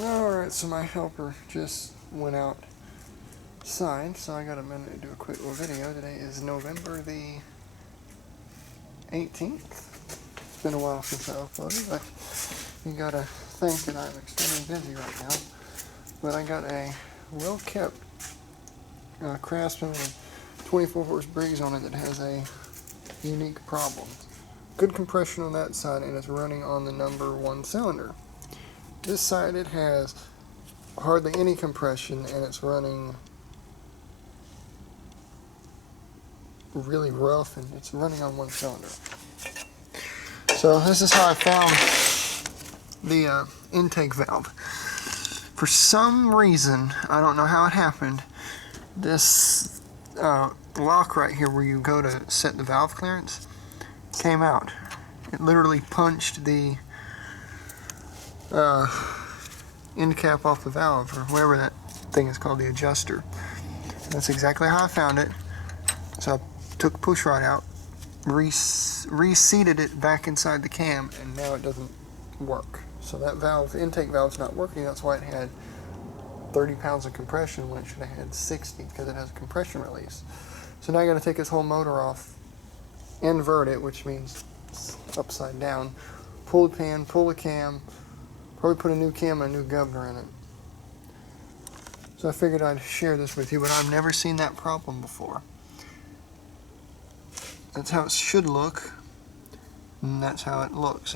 Alright, so my helper just went outside, so I got a minute to do a quick little video. Today is November the 18th. It's been a while since I uploaded, but you gotta think that I'm extremely busy right now. But I got a well-kept Craftsman with 24 horse Briggs on it that has a unique problem. Good compression on that side, and it's running on the number 1 cylinder. This side, it has hardly any compression, and it's running really rough, and it's running on 1 cylinder. So this is how I found the intake valve. For some reason, I don't know how it happened, this lock right here where you go to set the valve clearance came out. It literally punched the end cap off the valve, or whatever that thing is called, the adjuster. And that's exactly how I found it. So I took the push rod out, reseated it back inside the cam, and now it doesn't work. So that valve, intake valve's not working. That's why it had 30 pounds of compression when it should have had 60, because it has a compression release. So now I got to take this whole motor off, invert it, which means it's upside down, pull the pin, pull the cam, probably put a new cam and a new governor in it. So I figured I'd share this with you, but I've never seen that problem before. That's how it should look, and that's how it looks.